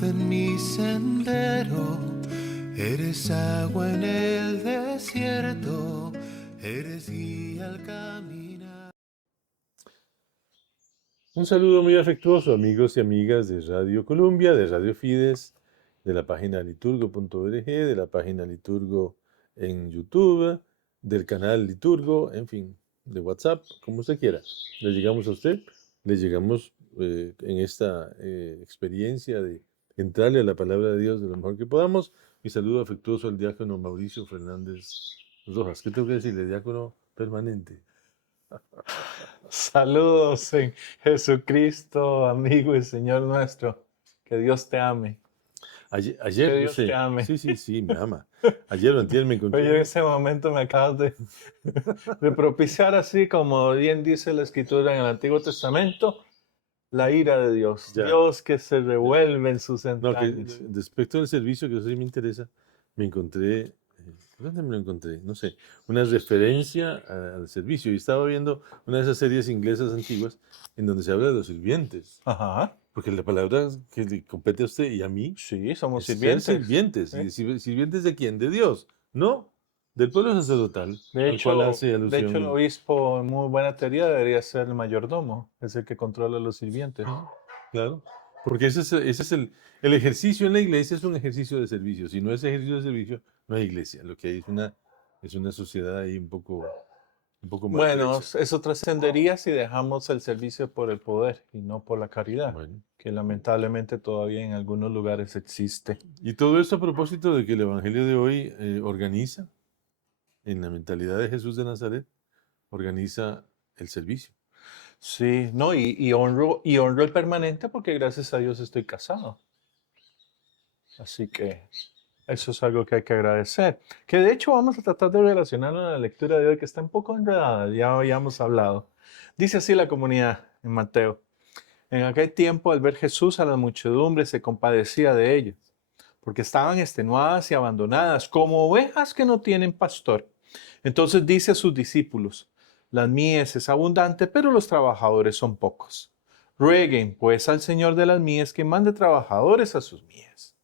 luz en mi sendero, eres agua en el desierto, eres guía al caminar. Un saludo muy afectuoso, amigos y amigas de Radio Colombia, de Radio Fides, de la página liturgo.org, de la página Liturgo en YouTube, del canal Liturgo, en fin, de WhatsApp, como usted quiera. Le llegamos a usted, le llegamos en esta experiencia de entrarle a la palabra de Dios de lo mejor que podamos. Mi saludo afectuoso al diácono Mauricio Fernández Rojas. ¿Qué tengo que decirle, diácono permanente? Saludos en Jesucristo, amigo y Señor nuestro. Que Dios te ame. Ayer Que no Dios sé. te ame. Sí, me ama. Ayer o antier me encontré. Oye, en ese momento me acabas de propiciar, así como bien dice la Escritura en el Antiguo Testamento, la ira de Dios. Ya. Dios que se revuelve en sus No, que entrañas. respecto al servicio, que eso sí me interesa, me encontré, ¿dónde me lo encontré? No sé, una referencia al servicio. Y estaba viendo una de esas series inglesas antiguas en donde se habla de los sirvientes. Ajá. Porque la palabra que le compete a usted y a mí Sí, somos es sirvientes. ser sirvientes. ¿Y sirvientes de quién? De Dios, ¿no? Del pueblo sacerdotal, De al cual hecho, hace alusión. el obispo, en muy buena teoría, debería ser el mayordomo, es el que controla a los sirvientes. Claro, porque ese es el ejercicio en la iglesia, es un ejercicio de servicio. Si no es ejercicio de servicio, no hay iglesia. Lo que hay es una sociedad ahí un poco Bueno, maltrecha. eso trascendería si dejamos el servicio por el poder y no por la caridad, Bueno, que lamentablemente todavía en algunos lugares existe. y todo esto a propósito de que el Evangelio de hoy organiza, en la mentalidad de Jesús de Nazaret, organiza el servicio. Sí, no, y honro el permanente porque gracias a Dios estoy casado. Así que eso es algo que hay que agradecer. Que de hecho vamos a tratar de relacionarlo a la lectura de hoy, que está un poco enredada, ya habíamos hablado. Dice así la comunidad en Mateo. En aquel tiempo, al ver Jesús a la muchedumbre, se compadecía de ellos, porque estaban extenuadas y abandonadas, como ovejas que no tienen pastor. Entonces dice a sus discípulos, la mies es abundante, pero los trabajadores son pocos. Rueguen, pues, al Señor de las mies que mande trabajadores a sus mies.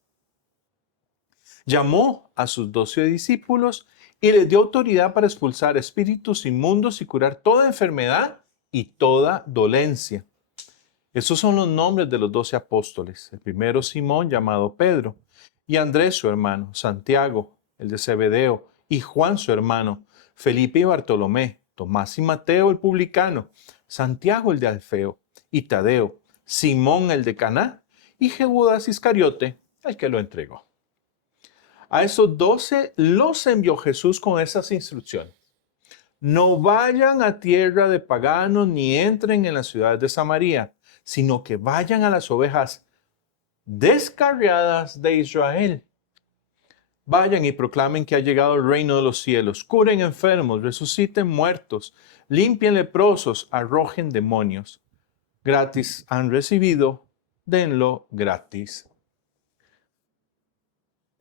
Llamó a sus 12 discípulos y les dio autoridad para expulsar espíritus inmundos y curar toda enfermedad y toda dolencia. Esos son los nombres de los 12 apóstoles. El primero, Simón, llamado Pedro, y Andrés, su hermano, Santiago, el de Zebedeo, y Juan, su hermano, Felipe y Bartolomé, Tomás y Mateo, el publicano, Santiago, el de Alfeo, y Tadeo, Simón, el de Caná, y Judas Iscariote, el que lo entregó. A esos 12 los envió Jesús con esas instrucciones. No vayan a tierra de paganos ni entren en las ciudades de Samaria, sino que vayan a las ovejas descarriadas de Israel. Vayan y proclamen que ha llegado el reino de los cielos. Curen enfermos, resuciten muertos, limpien leprosos, arrojen demonios. Gratis han recibido, denlo gratis.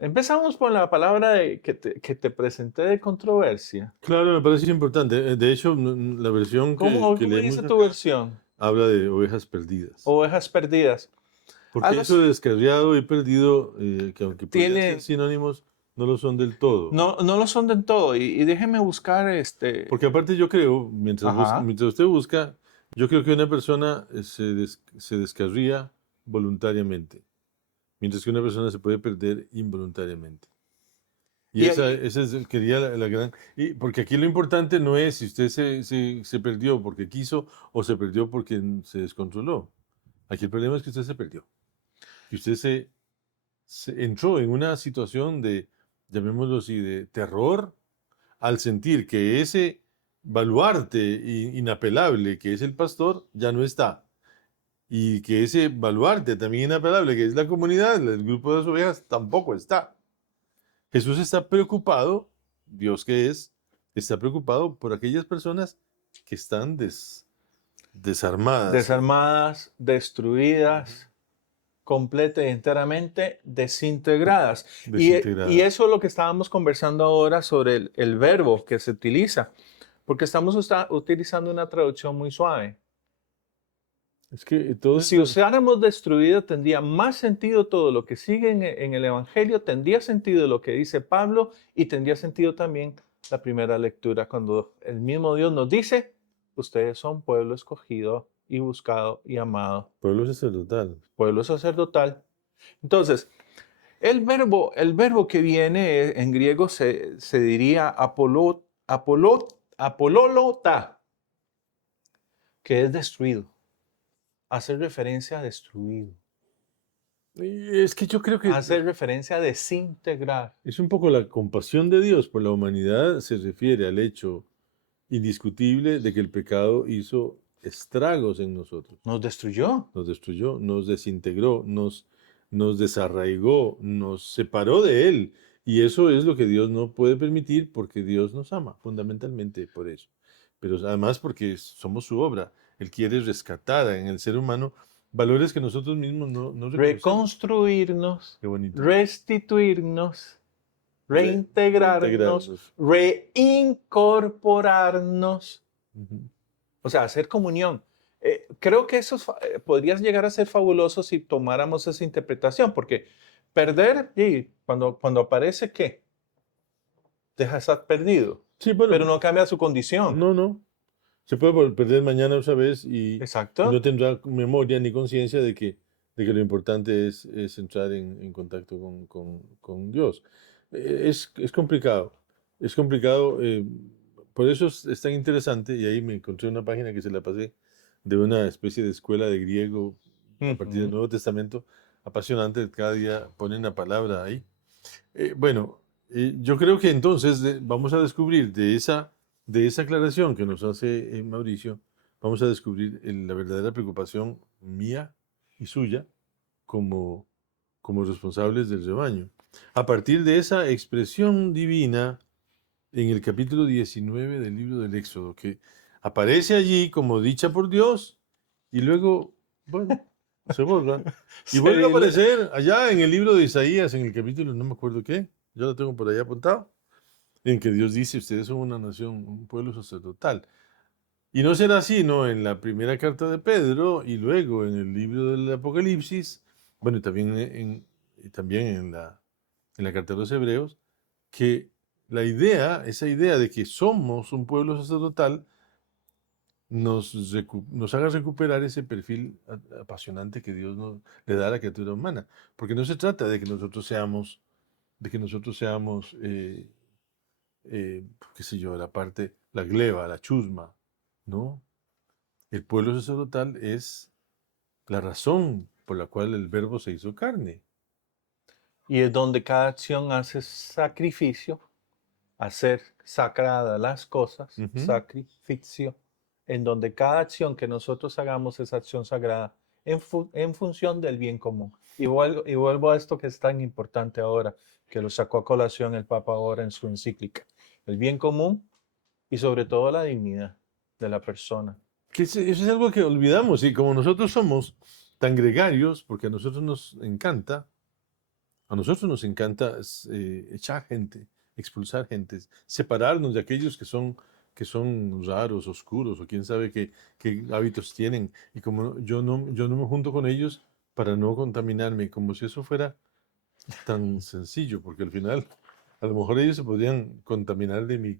Empezamos por la palabra que te presenté de controversia. Claro, me parece importante. De hecho, la versión ¿Cómo que leemos dice tu acá versión? habla de ovejas perdidas. Ovejas perdidas. Porque eso de descarriado y perdido, que aunque podrían ser sinónimos, no lo son del todo. No lo son del todo. Y déjeme buscar Porque aparte yo creo, mientras usted busca, yo creo que una persona se descarría voluntariamente, mientras que una persona se puede perder involuntariamente. Y esa quería la gran... porque aquí lo importante no es si usted se perdió porque quiso o se perdió porque se descontroló. Aquí el problema es que usted se perdió. Que usted se entró en una situación de, llamémoslo así, de terror al sentir que ese baluarte inapelable que es el pastor ya no está. Y que ese baluarte también inapelable que es la comunidad, el grupo de las ovejas, tampoco está. Jesús está preocupado, Dios que es, está preocupado por aquellas personas que están desarmadas. Desarmadas, destruidas, completa y enteramente desintegradas. Y eso es lo que estábamos conversando ahora sobre el verbo que se utiliza, porque estamos utilizando una traducción muy suave. Es que todo Si usáramos destruido, tendría más sentido todo lo que sigue en el Evangelio, tendría sentido lo que dice Pablo y tendría sentido también la primera lectura cuando el mismo Dios nos dice, ustedes son pueblo escogido y buscado y amado, pueblo sacerdotal. pueblo sacerdotal. Entonces, el verbo que viene en griego se diría apololota, que es destruido. Hacer referencia a destruido. Y es que yo creo que Hacer referencia a desintegrar. es un poco la compasión de Dios por la humanidad, se refiere al hecho indiscutible de que el pecado hizo estragos en nosotros. Nos destruyó. Nos destruyó, nos desintegró, nos desarraigó, nos separó de Él. Y eso es lo que Dios no puede permitir porque Dios nos ama, fundamentalmente por eso. Pero además porque somos su obra. Él quiere rescatar en el ser humano valores que nosotros mismos no reconocemos. Reconstruirnos, Qué bonito. restituirnos, reintegrarnos, reincorporarnos. Ujú. O sea, hacer comunión. Creo que eso podría llegar a ser fabuloso si tomáramos esa interpretación, porque perder, y cuando aparece, ¿qué? Deja de estar perdido, Sí, bueno, pero no cambia su condición. no. Se puede perder mañana otra vez y no Exacto. tendrá memoria ni conciencia de que lo importante es entrar en contacto con Dios. Es complicado, es complicado. Por eso es tan interesante, y ahí me encontré una página que se la pasé de una especie de escuela de griego a partir del Ujú. Nuevo Testamento, apasionante, cada día ponen una palabra ahí. Bueno, yo creo que entonces vamos a descubrir de esa aclaración que nos hace Mauricio, vamos a descubrir la verdadera preocupación mía y suya como responsables del rebaño. A partir de esa expresión divina en el capítulo 19 del libro del Éxodo, que aparece allí como dicha por Dios y luego, bueno, se borra. Y vuelve a aparecer allá en el libro de Isaías, en el capítulo, no me acuerdo qué, yo lo tengo por allá apuntado, en que Dios dice, ustedes son una nación, un pueblo sacerdotal. Y no será así, ¿no? En la primera carta de Pedro y luego en el libro del Apocalipsis, bueno, y también en la carta de los Hebreos, que esa idea de que somos un pueblo sacerdotal, nos haga recuperar ese perfil apasionante que Dios le da a la criatura humana. Porque no se trata de que nosotros seamos, qué sé yo, la gleba, la chusma, ¿no? El pueblo sacerdotal es la razón por la cual el verbo se hizo carne. Y es donde cada acción hace sacrificio, hacer sagrada las cosas, Ujú. sacrificio, en donde cada acción que nosotros hagamos es acción sagrada en función del bien común. Y vuelvo a esto que es tan importante ahora, que lo sacó a colación el Papa ahora en su encíclica. El bien común y sobre todo la dignidad de la persona. Que eso es algo que olvidamos y como nosotros somos tan gregarios, porque a nosotros nos encanta echar gente, expulsar gentes, separarnos de aquellos que son raros, oscuros o quién sabe qué hábitos tienen. Y como yo no me junto con ellos para no contaminarme, como si eso fuera tan sencillo, porque al final a lo mejor ellos se podrían contaminar de mi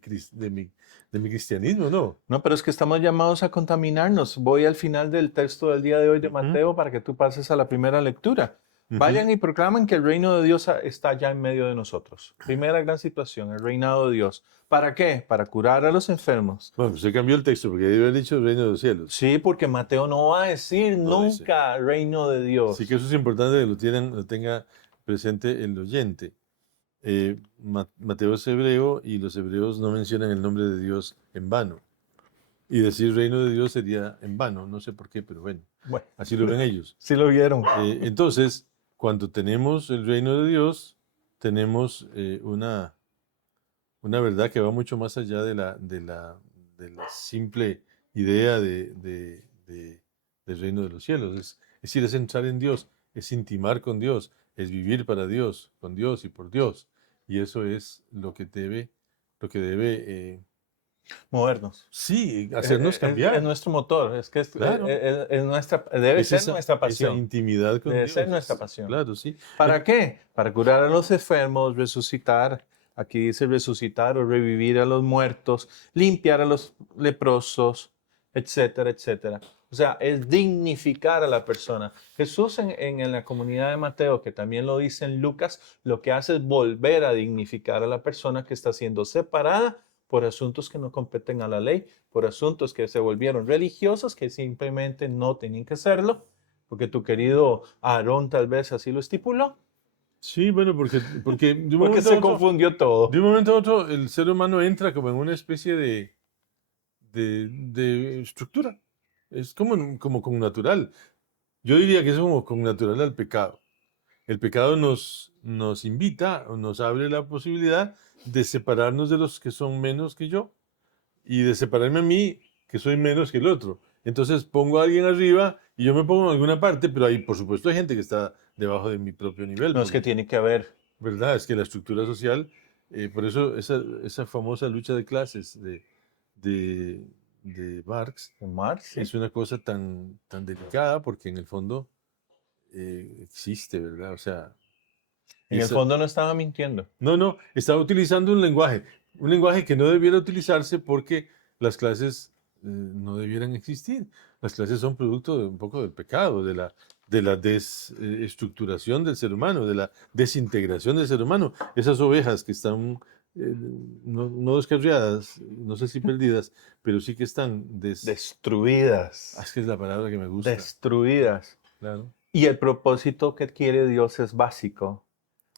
cristianismo, ¿no? No, pero es que estamos llamados a contaminarnos. Voy al final del texto del día de hoy de Ujú, Mateo para que tú pases a la primera lectura. ujú. Vayan y proclamen que el reino de Dios está ya en medio de nosotros. Primera gran situación, el reinado de Dios. ¿Para qué? Para curar a los enfermos. Bueno, pues se cambió el texto porque debe haber dicho el reino de los cielos. Sí, porque Mateo no va a decir No dice. nunca reino de Así que Dios. eso es importante que lo tenga presente el oyente. Mateo es hebreo y los hebreos no mencionan el nombre de Dios en vano. Y decir reino de Dios sería en vano, no sé por qué, pero bueno, Bueno, así lo ven ellos. sí lo vieron. Entonces, cuando tenemos el reino de Dios, tenemos una verdad que va mucho más allá de la simple idea del reino de los cielos. Es decir, es entrar en Dios, es intimar con Dios, es vivir para Dios, con Dios y por Dios. Y eso es lo que debe Movernos. Sí, hacernos Es cambiar. nuestro motor, es que Claro. debe Es ser nuestra esa pasión. intimidad con Debe Dios. ser nuestra pasión. Claro, sí. ¿Para qué? Para curar a los enfermos, resucitar. Aquí dice resucitar o revivir a los muertos, limpiar a los leprosos, etcétera, etcétera. O sea, es dignificar a la persona. Jesús en la comunidad de Mateo, que también lo dice en Lucas, lo que hace es volver a dignificar a la persona que está siendo separada por asuntos que no competen a la ley, por asuntos que se volvieron religiosos, que simplemente no tenían que serlo, porque tu querido Aarón tal vez así lo estipuló, Sí, bueno, porque de un porque momento a se otro, confundió todo. de un momento a otro, el ser humano entra como en una especie de estructura. Es como con natural. Yo diría que es como con natural al pecado. El pecado nos invita o nos abre la posibilidad de separarnos de los que son menos que yo y de separarme a mí, que soy menos que el otro. Entonces pongo a alguien arriba y yo me pongo en alguna parte, pero ahí, por supuesto, hay gente que está debajo de mi propio nivel, No es que porque, tiene que haber. ¿verdad? Es que la estructura social, por eso esa famosa lucha de clases de, de Marx Marx, sí. es una cosa tan delicada, porque en el fondo existe, ¿verdad? O sea, En el esa, fondo no estaba mintiendo. no, estaba utilizando un lenguaje que no debiera utilizarse porque las clases no debieran existir. Las clases son producto de un poco del pecado, de la desestructuración del ser humano, de la desintegración del ser humano. Esas ovejas que están no descarriadas, no sé si perdidas, pero sí que están Destruidas. es que es la palabra que me gusta. Destruidas. Claro. Y el propósito que quiere Dios es básico.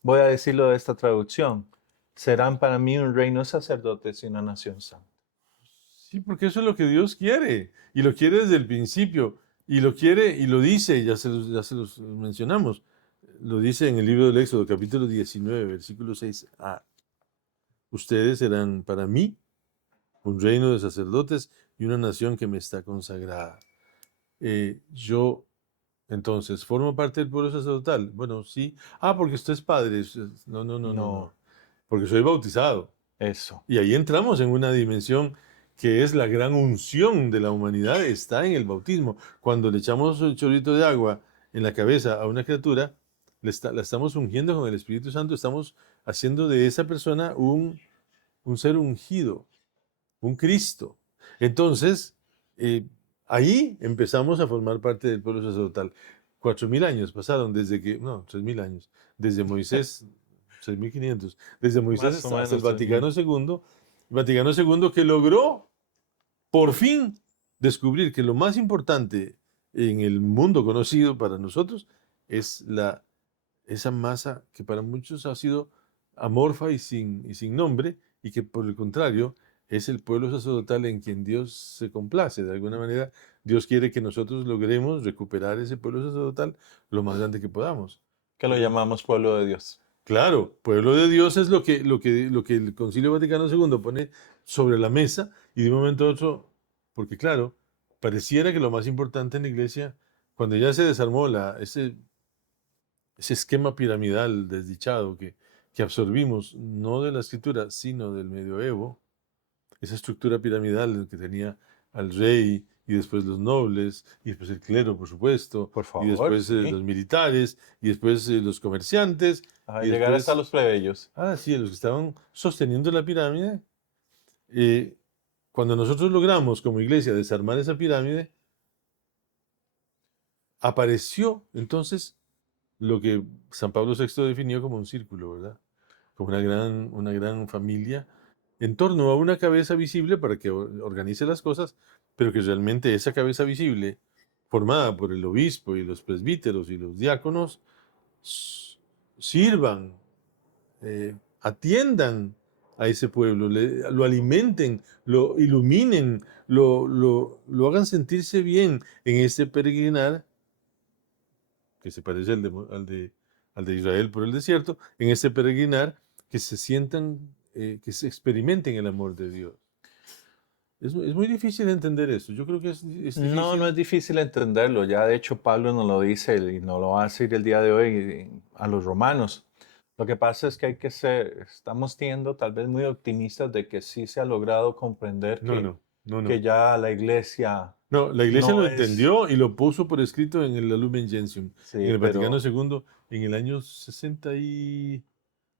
Voy a decirlo de esta traducción. Serán para mí un reino de sacerdotes y una nación santa. Sí, porque eso es lo que Dios quiere, y lo quiere desde el principio, y lo quiere y lo dice, ya se los mencionamos, lo dice en el libro del Éxodo, capítulo 19, versículo 6a. Ustedes serán para mí un reino de sacerdotes y una nación que me está consagrada. Yo, entonces, ¿formo parte del pueblo sacerdotal? Bueno, sí. Ah, porque usted es padre. No. Porque soy bautizado. Eso. Y ahí entramos en una dimensión que es la gran unción de la humanidad, está en el bautismo. Cuando le echamos un chorrito de agua en la cabeza a una criatura, la estamos ungiendo con el Espíritu Santo, estamos haciendo de esa persona un ser ungido, un Cristo. Entonces, ahí empezamos a formar parte del pueblo sacerdotal. 4.000 años pasaron no, 3.000 años, desde Moisés, 6.500, desde Moisés Más o hasta el menos 3.000. Vaticano II que logró por fin descubrir que lo más importante en el mundo conocido para nosotros es esa masa que para muchos ha sido amorfa y sin nombre, y que por el contrario es el pueblo sacerdotal en quien Dios se complace. De alguna manera, Dios quiere que nosotros logremos recuperar ese pueblo sacerdotal lo más grande que podamos. Que lo llamamos pueblo de Dios. Claro, pueblo de Dios es lo que el Concilio Vaticano II pone sobre la mesa, y de un momento a otro, porque claro, pareciera que lo más importante en la iglesia, cuando ya se desarmó ese esquema piramidal desdichado que absorbimos, no de la escritura, sino del medioevo, esa estructura piramidal que tenía al rey y después los nobles y después el clero, por supuesto, Por y favor, después sí. los militares y después los comerciantes A y llegar hasta después, los plebeyos. sí, los que estaban sosteniendo la pirámide. eh, Cuando nosotros logramos como iglesia desarmar esa pirámide, apareció entonces lo que San Pablo VI definió como un círculo, ¿verdad? Como una gran familia en torno a una cabeza visible para que organice las cosas, pero que realmente esa cabeza visible, formada por el obispo y los presbíteros y los diáconos, sirvan, atiendan a ese pueblo, lo alimenten, lo iluminen, lo hagan sentirse bien en este peregrinar, que se parece al de Israel por el desierto, en este peregrinar, que se sientan, que se experimenten el amor de Dios. Es muy difícil entender eso. Yo creo que es difícil. No es difícil entenderlo. Ya de hecho Pablo nos lo dice y nos lo va a decir el día de hoy a los romanos. Lo que pasa es que estamos siendo tal vez muy optimistas de que sí se ha logrado comprender que ya la iglesia No, la iglesia no lo es, entendió y lo puso por escrito en el Lumen Gentium, en sí, el Vaticano pero II, en el año 60 y...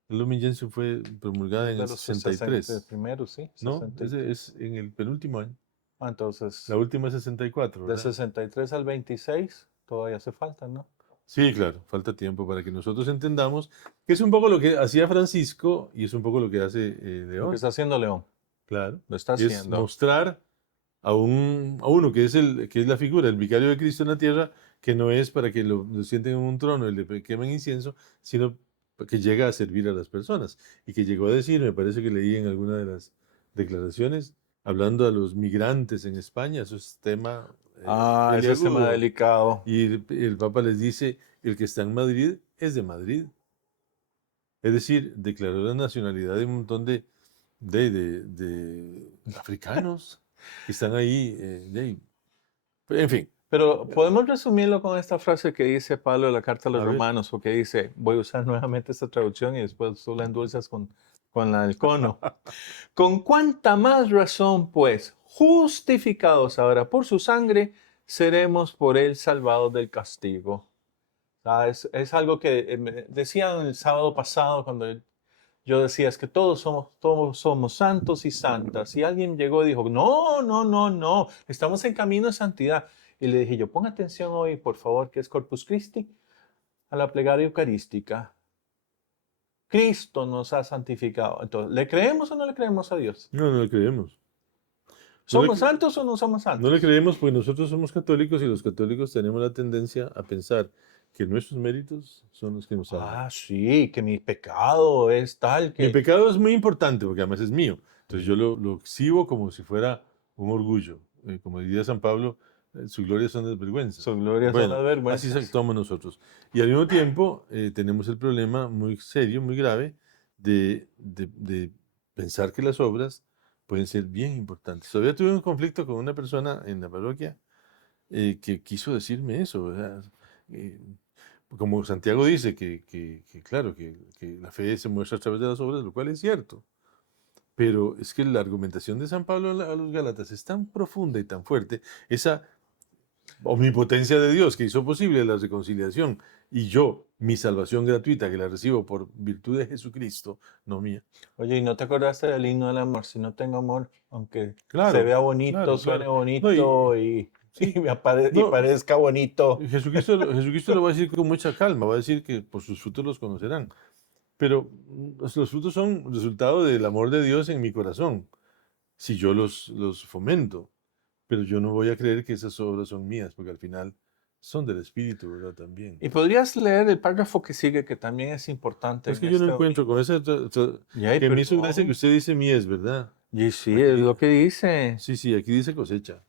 El Lumen Gentium fue promulgada es en el de los 60 63, primeros, sí, ¿no? 60. Ese es en el penúltimo año. Entonces, La última es 64, de ¿verdad? 63 al 26 todavía hace falta, ¿no? Sí, claro, falta tiempo para que nosotros entendamos que es un poco lo que hacía Francisco y es un poco lo que hace Lo que León, está haciendo León, claro. lo está Es haciendo. mostrar a uno que es la figura, el vicario de Cristo en la tierra, que no es para que lo sienten en un trono y le quemen incienso, sino que llega a servir a las personas. Y que llegó a decir, me parece que leí en alguna de las declaraciones, hablando a los migrantes en España, eso es tema Ese es tema peliagudo. delicado. Y el Papa les dice, el que está en Madrid es de Madrid. Es decir, declaró la nacionalidad de un montón de africanos que están ahí. En fin, Pero podemos resumirlo con esta frase que dice Pablo de la carta a los a ver. romanos, porque dice, voy a usar nuevamente esta traducción y después tú la endulzas con la del cono. Con cuánta más razón, pues, justificados ahora por su sangre, seremos por él salvados del castigo. Es algo que me decían el sábado pasado cuando yo decía, es que todos somos santos y santas. Y alguien llegó y dijo, no, no, no, no, estamos en camino de santidad. Y le dije yo, pon atención hoy, por favor, que es Corpus Christi, a la plegaria eucarística. Cristo nos ha santificado. Entonces, ¿le creemos o no le creemos a Dios? No, no le creemos. No le, ¿Somos santos o no somos no le santos? creemos porque nosotros somos católicos y los católicos tenemos la tendencia a pensar que nuestros méritos son los que nos salvan. Sí, que mi pecado es tal Mi que pecado es muy importante porque además es mío. Entonces yo lo exhibo como si fuera un orgullo. Como diría San Pablo, su gloria son las vergüenzas. su gloria son las Bueno, así vergüenzas. actuamos nosotros. Y al mismo tiempo tenemos el problema muy serio, muy grave, de pensar que las obras pueden ser bien importantes. Todavía tuve un conflicto con una persona en la parroquia que quiso decirme eso, ¿verdad? Eh, como Santiago dice, claro, que la fe se muestra a través de las obras, lo cual es cierto. Pero es que la argumentación de San Pablo a los Gálatas es tan profunda y tan fuerte, esa omnipotencia de Dios que hizo posible la reconciliación y yo, mi salvación gratuita, que la recibo por virtud de Jesucristo, no mía. Oye, ¿y no te acordaste del himno del amor? Si no tengo amor, aunque se Claro, vea bonito, claro, suene claro. No, bonito y sí, y no, parezca bonito. Jesucristo lo va a decir con mucha calma, va a decir que por sus frutos los conocerán. Pero los frutos son resultado del amor de Dios en mi corazón, si yo los fomento. Pero yo no voy a creer que esas obras son mías, porque al final son del Espíritu, ¿verdad? También. Y podrías leer el párrafo que sigue, que también es importante Es en que yo no este encuentro con domingo. esa... Ay, que me hizo gracia que perdón. usted dice mies, ¿verdad? Y sí, es Aquí, lo que dice. sí, sí, aquí dice cosecha.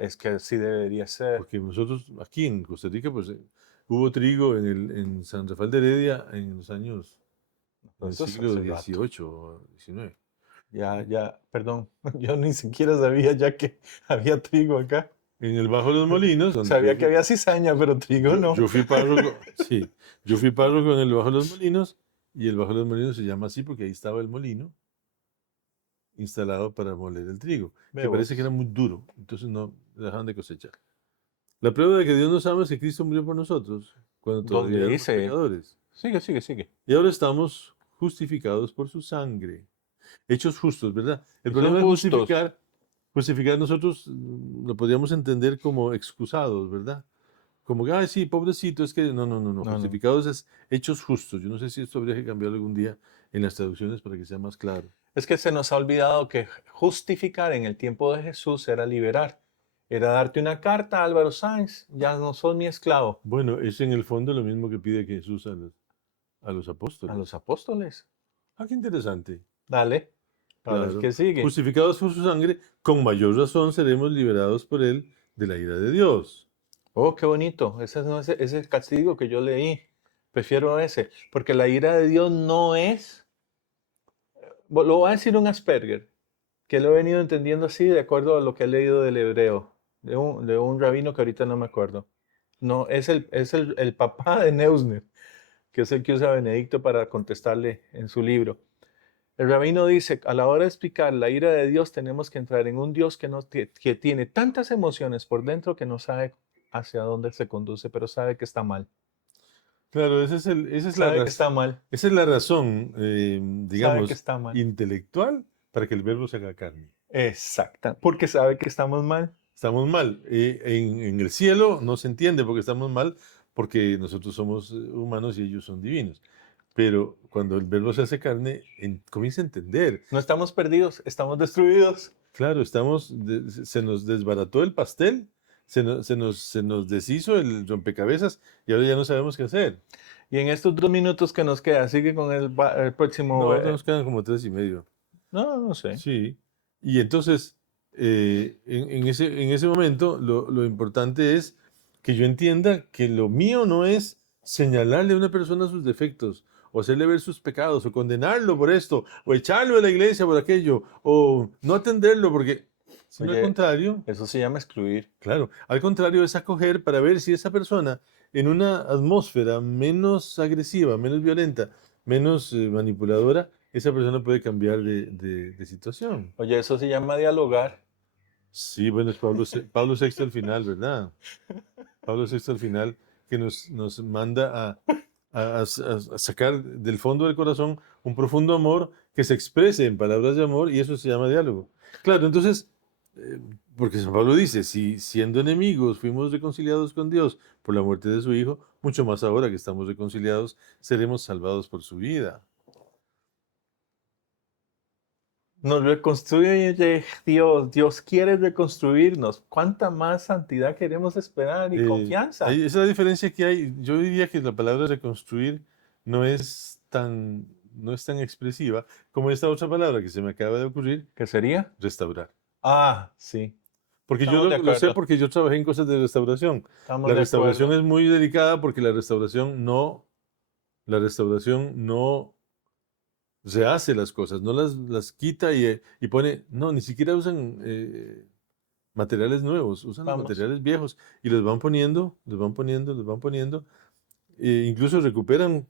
Es que sí debería ser. Porque nosotros, aquí en Costa Rica, pues hubo trigo en San Rafael de Heredia en los años, en el Eso es siglo hace rato. XVIII o XIX. Perdón. Yo ni siquiera sabía ya que había trigo acá. En el Bajo de los Molinos, donde yo Sabía que fui, había cizaña, pero trigo no. yo fui párroco, sí, yo fui párroco en el Bajo de los Molinos, y el Bajo de los Molinos se llama así porque ahí estaba el molino instalado para moler el trigo, Ve que parece que era vos. muy duro, entonces no dejaban de cosechar. La prueba de que Dios nos ama es que Cristo murió por nosotros, cuando Donde todavía éramos dice, pecadores. sigue, sigue, sigue. Y ahora estamos justificados por su sangre, hechos justos, ¿verdad? El Y son problema de justos. justificar nosotros lo podríamos entender como excusados, ¿verdad? Como que, ay, sí, pobrecito, es que no, no, no, no, No, no. justificados es hechos justos. Yo no sé si esto habría que cambiarlo algún día en las traducciones para que sea más claro. Es que se nos ha olvidado que justificar en el tiempo de Jesús era liberar. Era darte una carta, Álvaro Sáenz, ya no sos mi esclavo. Bueno, es en el fondo lo mismo que pide Jesús a los A apóstoles. los apóstoles. Ah, qué interesante. Dale. A ver Claro. qué sigue. Justificados por su sangre, con mayor razón seremos liberados por él de la ira de Dios. Oh, qué bonito. Ese no es ese castigo que yo leí. Prefiero ese. Porque la ira de Dios no es. Lo va a decir un Asperger, que lo he venido entendiendo así de acuerdo a lo que he leído del hebreo, de un rabino que ahorita no me acuerdo. No, es el papá de Neusner, que es el que usa Benedicto para contestarle en su libro. El rabino dice, a la hora de explicar la ira de Dios, tenemos que entrar en un Dios que tiene tantas emociones por dentro que no sabe hacia dónde se conduce, pero sabe que está mal. Claro, esa es Sabe que está mal. esa es la razón, Sabe digamos, que está mal. intelectual para que el verbo se haga carne. Exacto. Porque sabe que estamos mal. Estamos mal. En el cielo no se entiende porque estamos mal, porque nosotros somos humanos y ellos son divinos. Pero cuando el verbo se hace carne, comienza a entender. No estamos perdidos, estamos destruidos. Claro, se nos desbarató el pastel, se nos deshizo el rompecabezas y ahora ya no sabemos qué hacer. Y en estos 2 minutos que nos queda, sigue con el próximo. No, ahora nos quedan como 3:30. No sé. Sí. Y entonces, en ese momento, lo importante es que yo entienda que lo mío no es señalarle a una persona sus defectos, o hacerle ver sus pecados, o condenarlo por esto, o echarlo de la iglesia por aquello, o no atenderlo porque, sino al Oye, contrario, eso se llama excluir. claro, al contrario es acoger para ver si esa persona en una atmósfera menos agresiva, menos violenta, menos manipuladora, esa persona puede cambiar de situación. Oye, eso se llama dialogar. Sí, bueno, es Pablo VI al final, ¿verdad? Pablo VI al final que nos manda a sacar del fondo del corazón un profundo amor que se exprese en palabras de amor y eso se llama diálogo. Claro, entonces, porque San Pablo dice, si siendo enemigos fuimos reconciliados con Dios por la muerte de su Hijo, mucho más ahora que estamos reconciliados, seremos salvados por su vida. Nos reconstruye Dios. Dios quiere reconstruirnos. ¿Cuánta más santidad queremos esperar y confianza? Esa es la diferencia que hay. Yo diría que la palabra reconstruir no es tan expresiva como esta otra palabra que se me acaba de ocurrir, ¿Qué sería? restaurar. Ah, sí. Porque Estamos yo de lo sé acuerdo. porque yo trabajé en cosas de restauración. Estamos La de restauración acuerdo. es muy delicada porque la restauración no rehace las cosas, no las quita y pone, no, ni siquiera usan materiales nuevos, usan los Vamos. materiales viejos y los van poniendo, los van poniendo, los van poniendo, incluso recuperan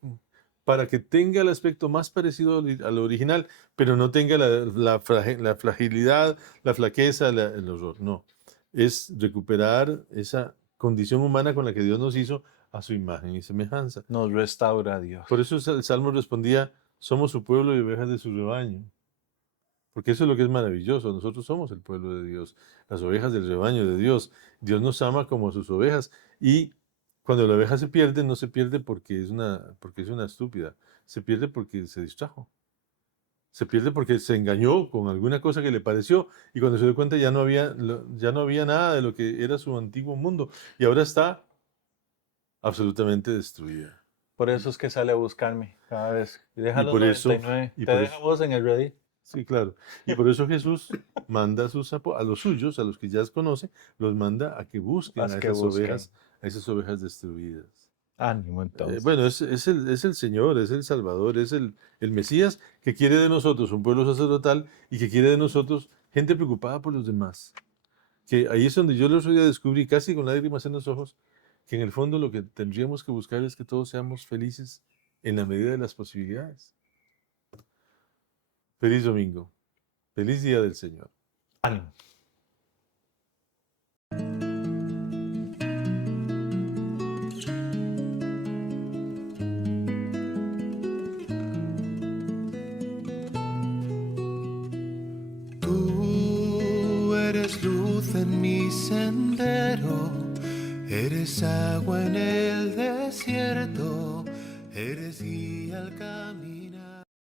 para que tenga el aspecto más parecido al original, pero no tenga la fragilidad, la flaqueza, el horror, no. Es recuperar esa condición humana con la que Dios nos hizo a su imagen y semejanza. Nos restaura Dios. Por eso el Salmo respondía, somos su pueblo y ovejas de su rebaño. Porque eso es lo que es maravilloso. Nosotros somos el pueblo de Dios, las ovejas del rebaño de Dios. Dios nos ama como a sus ovejas. Y cuando la oveja se pierde, no se pierde porque es una estúpida. Se pierde porque se distrajo. Se pierde porque se engañó con alguna cosa que le pareció. Y cuando se dio cuenta ya no había nada de lo que era su antiguo mundo. Y ahora está absolutamente destruida. Por eso es que sale a buscarme cada vez. Y deja Y los por eso- 99. y Te por deja eso- vos en el ready. Sí, claro. Y por eso Jesús manda a los suyos, a los que ya conoce, los manda a que busquen Haz a que esas busquen. a esas ovejas destruidas. Ánimo entonces. Bueno, es el Señor, es el Salvador, es el Mesías que quiere de nosotros un pueblo sacerdotal y que quiere de nosotros gente preocupada por los demás. Que ahí es donde yo los otro día descubrí, casi con lágrimas en los ojos, que en el fondo lo que tendríamos que buscar es que todos seamos felices en la medida de las posibilidades. Feliz domingo. Feliz día del Señor. Ánimo. Tú eres luz en mi sendero, eres agua en el desierto, eres guía al caminar.